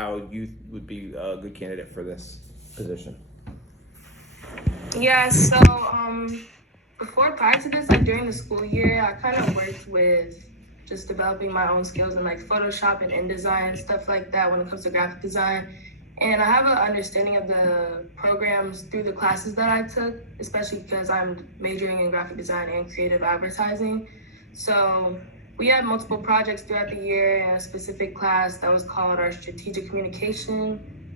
how you would be a good candidate for this position. Yeah, so prior to this, like during the school year, I kind of worked with just developing my own skills in like Photoshop and InDesign, stuff like that when it comes to graphic design. And I have an understanding of the programs through the classes that I took, especially because I'm majoring in graphic design and creative advertising. So we had multiple projects throughout the year in a specific class that was called our strategic communication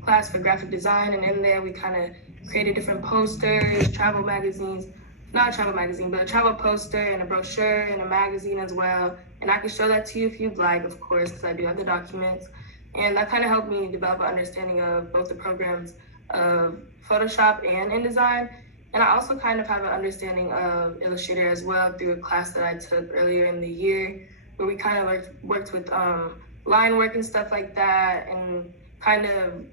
class for graphic design. And in there, we kind of created different posters, travel magazines, not a travel magazine, but a travel poster and a brochure and a magazine as well. And I can show that to you if you'd like, of course, because I do have the documents. And that kind of helped me develop an understanding of both the programs of Photoshop and InDesign. And I also kind of have an understanding of Illustrator as well through a class that I took earlier in the year, where we kind of worked with line work and stuff like that, and kind of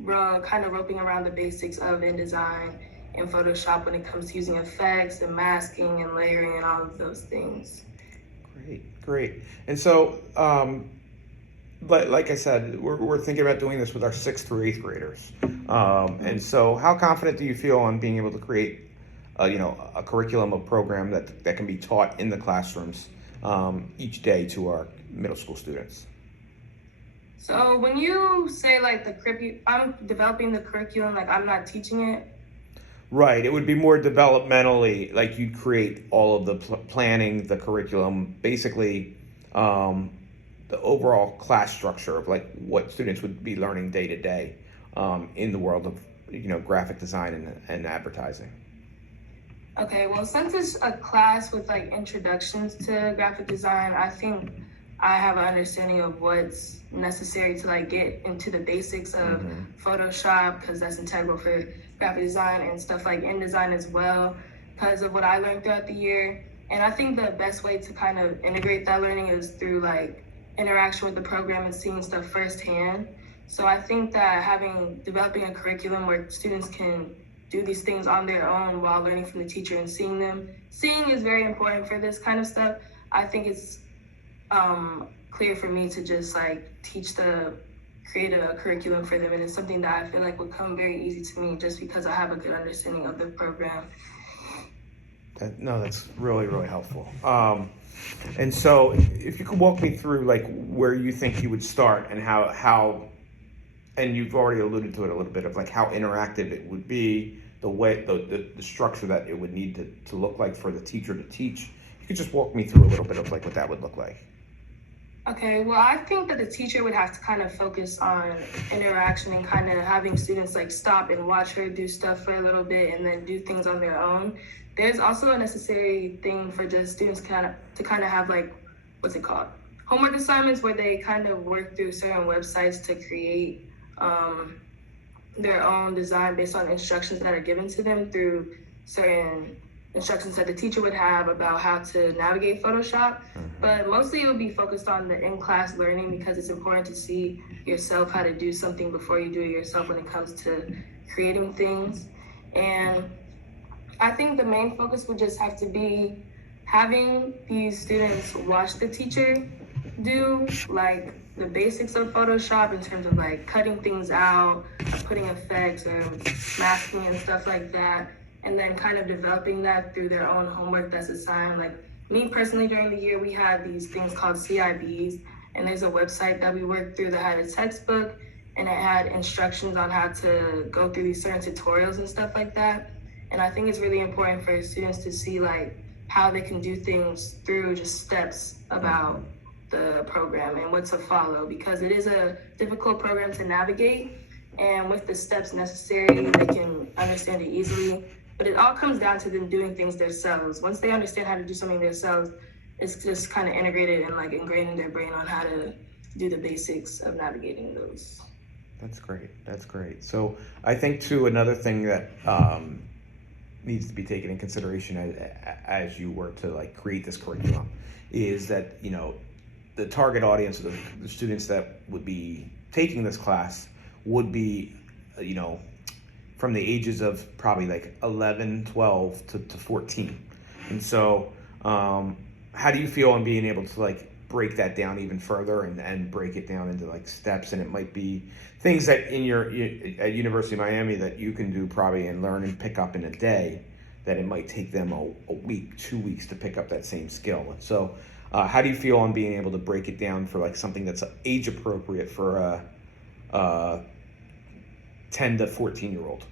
roping around the basics of InDesign and Photoshop when it comes to using effects and masking and layering and all of those things. Great. And so, like I said, we're thinking about doing this with our 6th through 8th graders. And so, how confident do you feel on being able to create, a curriculum, a program that can be taught in the classrooms each day to our middle school students? So when you say like I'm developing the curriculum, like I'm not teaching it. Right. It would be more developmentally, like you'd create all of the planning, the curriculum, basically the overall class structure of like what students would be learning day to day in the world of graphic design and advertising. Okay, well, since it's a class with like introductions to graphic design, I think I have an understanding of what's necessary to like get into the basics of Photoshop, because that's integral for graphic design, and stuff like InDesign as well, because of what I learned throughout the year. And I think the best way to kind of integrate that learning is through like interaction with the program and seeing stuff firsthand. So I think that developing a curriculum where students can do these things on their own while learning from the teacher and seeing them. Seeing is very important for this kind of stuff. I think it's clear for me to just like create a curriculum for them, and it's something that I feel like would come very easy to me just because I have a good understanding of the program. That's really, really helpful. And so if you could walk me through like where you think you would start and how and you've already alluded to it a little bit of like how interactive it would be, the way the structure that it would need to look like for the teacher to teach. You could just walk me through a little bit of like what that would look like. Okay, well, I think that the teacher would have to kind of focus on interaction and kind of having students like stop and watch her do stuff for a little bit and then do things on their own. There's also a necessary thing for just students to kind of have like, what's it called? Homework assignments, where they kind of work through certain websites to create their own design based on instructions that are given to them through certain instructions that the teacher would have about how to navigate Photoshop. But mostly it would be focused on the in-class learning, because it's important to see yourself how to do something before you do it yourself when it comes to creating things. And I think the main focus would just have to be having these students watch the teacher do like the basics of Photoshop in terms of like cutting things out, putting effects or masking and stuff like that, and then kind of developing that through their own homework that's assigned. Like me personally, during the year, we had these things called CIBs, and there's a website that we worked through that had a textbook, and it had instructions on how to go through these certain tutorials and stuff like that. And I think it's really important for students to see like how they can do things through just steps about the program and what to follow, because it is a difficult program to navigate, and with the steps necessary, they can understand it easily. But it all comes down to them doing things themselves. Once they understand how to do something themselves, it's just kind of integrated and like ingrained in their brain on how to do the basics of navigating those. That's great. So I think too, another thing that needs to be taken in consideration as you were to like create this curriculum is that the target audience of the students that would be taking this class would be from the ages of probably like 11, 12 to 14. And so how do you feel on being able to like break that down even further and break it down into like steps, and it might be things that at University of Miami that you can do probably and learn and pick up in a day, that it might take them a week, 2 weeks to pick up that same skill. So how do you feel on being able to break it down for like something that's age appropriate for a 10 to 14-year-old?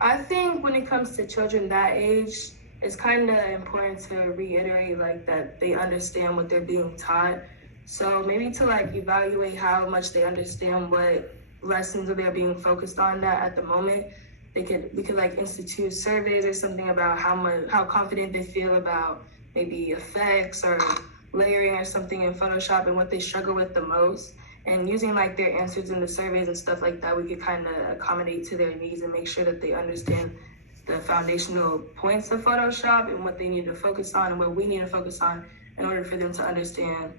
I think when it comes to children that age, it's kind of important to reiterate like that they understand what they're being taught. So maybe to like evaluate how much they understand what lessons they're being focused on that at the moment. We could like institute surveys or something about how confident they feel about maybe effects or layering or something in Photoshop and what they struggle with the most. And using like their answers in the surveys and stuff like that, we could kind of accommodate to their needs and make sure that they understand the foundational points of Photoshop and what they need to focus on and what we need to focus on in order for them to understand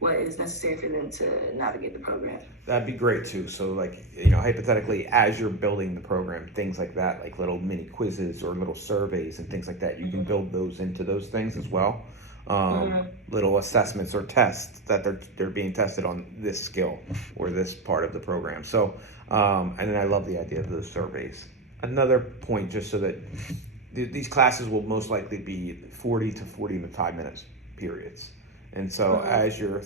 what is necessary for them to navigate the program. That'd be great too. So like, hypothetically, as you're building the program, things like that, like little mini quizzes or little surveys and things like that, you can build those into those things as well. Little assessments or tests that they're being tested on this skill or this part of the program. So, and then I love the idea of those surveys. Another point, just so that these classes will most likely be 40 to 45 minutes periods. And so as you're,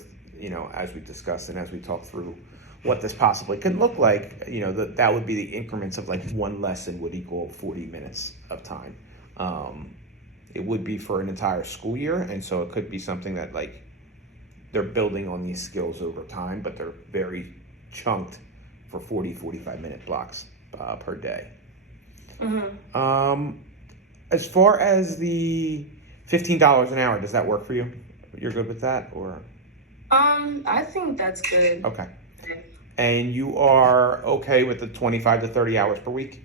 as we discussed and as we talk through what this possibly could look like, that would be the increments of like one lesson would equal 40 minutes of time. It would be for an entire school year, and so it could be something that like they're building on these skills over time, but they're very chunked for 45 minute blocks per day. As far as the $15 an hour, does that work for you? You're good with that, or? I think that's good. Okay. And you are okay with the 25 to 30 hours per week?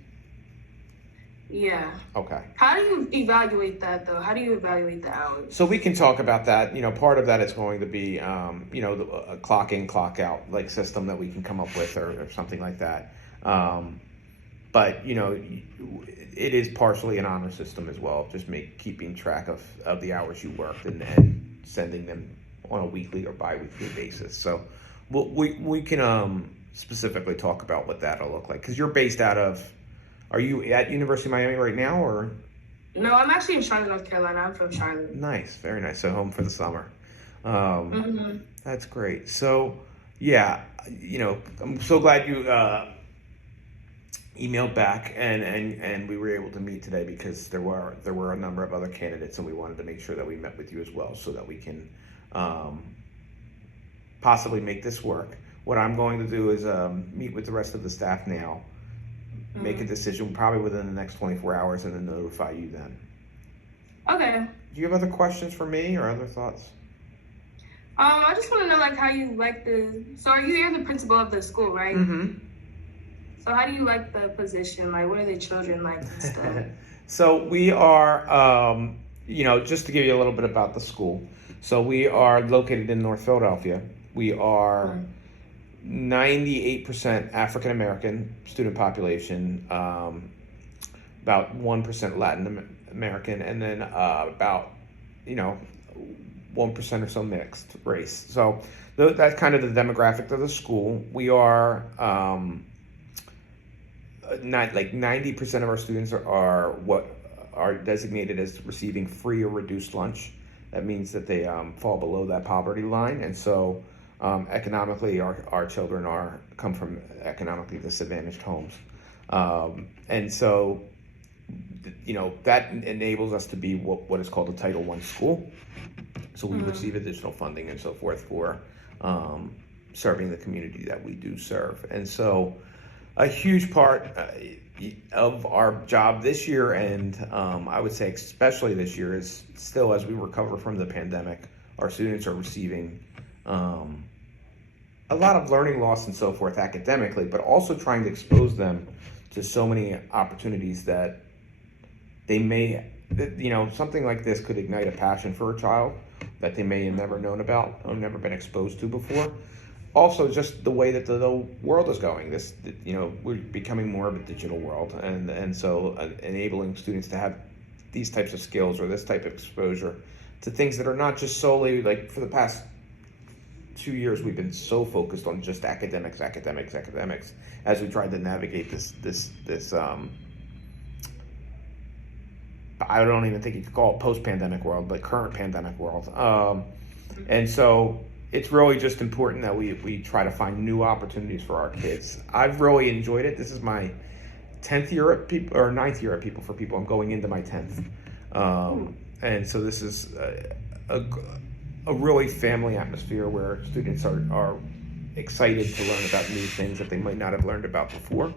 Yeah. Okay. How do you evaluate that though? How do you evaluate the hours? So we can talk about that. Part of that is going to be, a clock in, clock out like system that we can come up with or something like that. But it is partially an honor system as well, just keeping track of the hours you worked and sending them on a weekly or bi-weekly basis. So we can specifically talk about what that'll look like, because you're based out of, are you at University of Miami right now, or? No, I'm actually in Charlotte, North Carolina. I'm from Charlotte. Nice, very nice. So home for the summer. That's great. So yeah, I'm so glad you emailed back and we were able to meet today, because there were a number of other candidates, and we wanted to make sure that we met with you as well so that we can possibly make this work. What I'm going to do is meet with the rest of the staff now, make a decision probably within the next 24 hours, and then notify you then. Okay. Do you have other questions for me or other thoughts? I just want to know like how you like so you're the principal of the school, right? So how do you like the position? Like, what are the children like and stuff? So we are, just to give you a little bit about the school. So we are located in North Philadelphia. We are 98% African American student population, about 1% Latin American, and then about 1% or so mixed race. So that's kind of the demographic of the school. We are not like 90% of our students are what are designated as receiving free or reduced lunch. That means that they fall below that poverty line, and so economically our children come from economically disadvantaged homes, and so that enables us to be what is called a Title I school. So we receive additional funding and so forth for serving the community that we do serve. And so a huge part of our job this year, and I would say especially this year, is still as we recover from the pandemic, our students are receiving a lot of learning loss and so forth academically, but also trying to expose them to so many opportunities that they may, something like this could ignite a passion for a child that they may have never known about or never been exposed to before. Also, just the way that the world is going. We're becoming more of a digital world, and so enabling students to have these types of skills or this type of exposure to things that are not just solely like for the past 2 years we've been so focused on just academics as we tried to navigate this I don't even think you could call it post-pandemic world, but current pandemic world. And so it's really just important that we try to find new opportunities for our kids. I've really enjoyed it. This is my 10th year at People, or 9th year at People for People. I'm going into my 10th. And so this is a really family atmosphere where students are excited to learn about new things that they might not have learned about before.